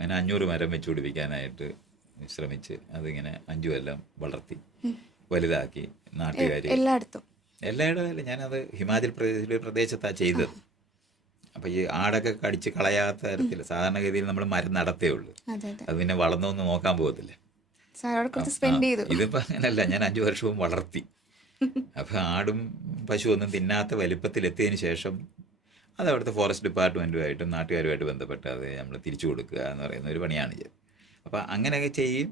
അങ്ങനെ അഞ്ഞൂറ് മരം വെച്ച് പിടിപ്പിക്കാനായിട്ട് ശ്രമിച്ച് അതിങ്ങനെ അഞ്ചു കൊല്ലം വളർത്തി വലുതാക്കി നാട്ടുകാർ എല്ലായിടത്തും. എല്ലായിടവും ഞാനത് ഹിമാചൽ പ്രദേശിലെ പ്രദേശത്താണ് ചെയ്തത്. അപ്പോൾ ഈ ആടൊക്കെ കടിച്ച് കളയാത്ത തരത്തിൽ സാധാരണഗതിയിൽ നമ്മൾ മരം നടത്തേ ഉള്ളൂ. അതെ പിന്നെ വളർന്നൊന്നും നോക്കാൻ പോകത്തില്ല. ഇതിപ്പോ അങ്ങനല്ല ഞാൻ അഞ്ചു വർഷവും വളർത്തി. അപ്പൊ ആടും പശു ഒന്നും തിന്നാത്ത വലിപ്പത്തിലെത്തിയതിനു ശേഷം അത് അവിടുത്തെ ഫോറസ്റ്റ് ഡിപ്പാർട്ട്മെന്റുമായിട്ടും നാട്ടുകാരുമായിട്ട് ബന്ധപ്പെട്ട് അത് നമ്മൾ തിരിച്ചു കൊടുക്കുക എന്ന് പറയുന്ന ഒരു പണിയാണ് ചെയ്യുന്നത് അപ്പോൾ അങ്ങനെയൊക്കെ ചെയ്യും.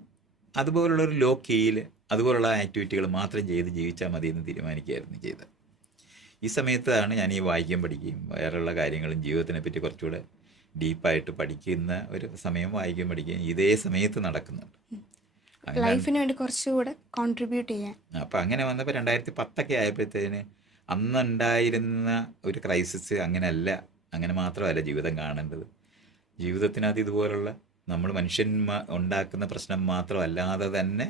അതുപോലുള്ള ഒരു ലോ കീയിൽ അതുപോലുള്ള ആക്ടിവിറ്റികൾ മാത്രം ചെയ്ത് ജീവിച്ചാൽ മതി എന്ന് തീരുമാനിക്കുകയായിരുന്നു ചെയ്തത്. ഈ സമയത്താണ് ഞാൻ ഈ വായിക്കാൻ പഠിക്കുകയും വേറെയുള്ള കാര്യങ്ങളും ജീവിതത്തിനെ പറ്റി കുറച്ചുകൂടെ ഡീപ്പായിട്ട് പഠിക്കുന്ന ഒരു സമയം വായിക്കാൻ പഠിക്കുകയും ഇതേ സമയത്ത് നടക്കുന്നുണ്ട്. ലൈഫിന് വേണ്ടി കുറച്ചുകൂടെ കോൺട്രിബ്യൂട്ട് ചെയ്യാൻ. അപ്പം അങ്ങനെ വന്നപ്പോൾ രണ്ടായിരത്തി പത്തൊക്കെ ആയപ്പോഴത്തേന് അന്നുണ്ടായിരുന്ന ഒരു ക്രൈസിസ് അങ്ങനെയല്ല. അങ്ങനെ മാത്രമല്ല ജീവിതം കാണേണ്ടത്. ജീവിതത്തിനകത്ത് ഇതുപോലുള്ള നമ്മൾ മനുഷ്യൻ ഉണ്ടാക്കുന്ന പ്രശ്നം മാത്രമല്ലാതെ തന്നെ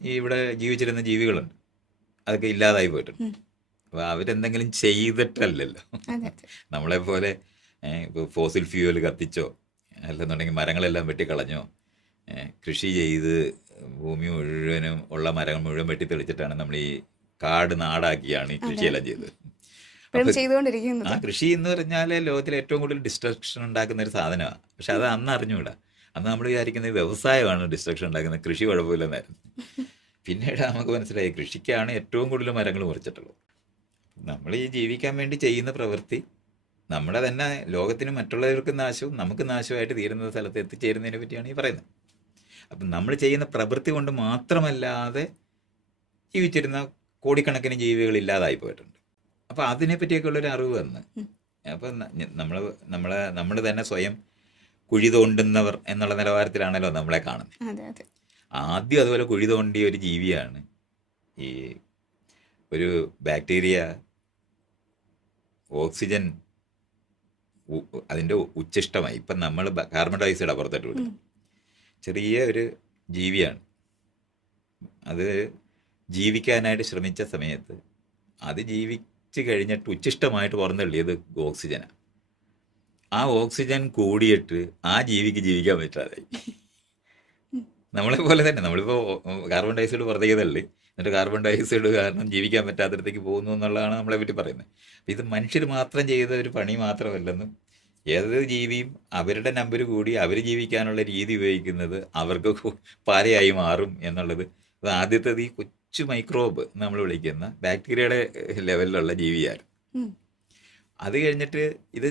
ഇവിടെ ജീവിച്ചിരുന്ന ജീവികളുണ്ട്. അതൊക്കെ ഇല്ലാതായി പോയിട്ടുണ്ട്. അപ്പോൾ അവരെന്തെങ്കിലും ചെയ്തിട്ടല്ലല്ലോ. അതെ അതെ. നമ്മളെ പോലെ ഇപ്പോൾ ഫോസിൽ ഫ്യൂവൽ കത്തിച്ചോ അല്ലെന്നുണ്ടെങ്കിൽ മരങ്ങളെല്ലാം വെട്ടിക്കളഞ്ഞോ കൃഷി ചെയ്ത് ഭൂമി മുഴുവനും ഉള്ള മരങ്ങൾ മുഴുവൻ വെട്ടി തെളിച്ചിട്ടാണ് നമ്മൾ ഈ കാട് നാടാക്കിയാണ് ഈ കൃഷിയെല്ലാം ചെയ്തത്. ആ കൃഷി എന്ന് പറഞ്ഞാൽ ലോകത്തിൽ ഏറ്റവും കൂടുതൽ ഡിസ്ട്രക്ഷൻ ഉണ്ടാക്കുന്ന ഒരു സാധനമാണ് പക്ഷെ അത് അന്ന് അറിഞ്ഞുകൂടാ. അന്ന് നമ്മൾ വിചാരിക്കുന്ന വ്യവസായമാണ് ഡിസ്ട്രക്ഷൻ ഉണ്ടാക്കുന്നത് കൃഷി കുഴപ്പമില്ലെന്നായിരുന്നു. പിന്നീട് നമുക്ക് മനസ്സിലായി കൃഷിക്കാണ് ഏറ്റവും കൂടുതൽ മരങ്ങൾ മുറിച്ചിട്ടുള്ളത്. നമ്മൾ ഈ ജീവിക്കാൻ വേണ്ടി ചെയ്യുന്ന പ്രവൃത്തി നമ്മുടെ തന്നെ ലോകത്തിന് മറ്റുള്ളവർക്ക് നാശവും നമുക്ക് നാശമായിട്ട് തീരുന്ന സ്ഥലത്ത് എത്തിച്ചേരുന്നതിനെ പറ്റിയാണ് ഈ പറയുന്നത്. അപ്പം നമ്മൾ ചെയ്യുന്ന പ്രവൃത്തി കൊണ്ട് മാത്രമല്ലാതെ ജീവിച്ചിരുന്ന കോടിക്കണക്കിന് ജീവികൾ ഇല്ലാതായി പോയിട്ടുണ്ട്. അപ്പോൾ അതിനെ പറ്റിയൊക്കെ ഉള്ളൊരു അറിവ് വന്ന്. അപ്പോൾ നമ്മൾ നമ്മളെ നമ്മൾ തന്നെ സ്വയം കുഴി തോണ്ടുന്നവർ എന്നുള്ള നിലവാരത്തിലാണല്ലോ നമ്മളെ കാണുന്നത്. ആദ്യം അതുപോലെ കുഴി തോണ്ടിയ ഒരു ജീവിയാണ് ഈ ഒരു ബാക്ടീരിയ ഓക്സിജൻ അതിന്റെ അതിന്റെ ഉച്ഛിഷ്ടമായി ഇപ്പം നമ്മൾ കാർബൺ ഡയോക്സൈഡ് അപ്പുറത്തോട്ട് വിടും ചെറിയ ഒരു ജീവിയാണ്. അത് ജീവിക്കാനായിട്ട് ശ്രമിച്ച സമയത്ത് അത് ജീവിച്ച് കഴിഞ്ഞിട്ട് ഉച്ഛിഷ്ടമായിട്ട് പുറന്തള്ളിയത് ഓക്സിജനാണ് ആ ഓക്സിജൻ കൂടിയിട്ട് ആ ജീവിക്ക് ജീവിക്കാൻ പറ്റാതായി. നമ്മളെ പോലെ തന്നെ നമ്മളിപ്പോൾ കാർബൺ ഡയോക്സൈഡ് പുറത്തേക്ക് തള്ളി എന്നിട്ട് കാർബൺ ഡയോക്സൈഡ് കാരണം ജീവിക്കാൻ പറ്റാത്തടത്തേക്ക് പോകുന്നു എന്നുള്ളതാണ് നമ്മളെ പറ്റി പറയുന്നത്. ഇത് മനുഷ്യർ മാത്രം ചെയ്ത ഒരു പണി മാത്രമല്ലെന്നും ഏത് ജീവിയും അവരുടെ നമ്പർ കൂടി അവർ ജീവിക്കാനുള്ള രീതി ഉപയോഗിക്കുന്നത് അവർക്ക് പാരയായി മാറും എന്നുള്ളത്. അത് ആദ്യത്തേത് ഈ കൊച്ചു മൈക്രോബ് നമ്മൾ വിളിക്കുന്ന ബാക്ടീരിയയുടെ ലെവലിലുള്ള ജീവിയാണ്. അത് കഴിഞ്ഞിട്ട് ഇത്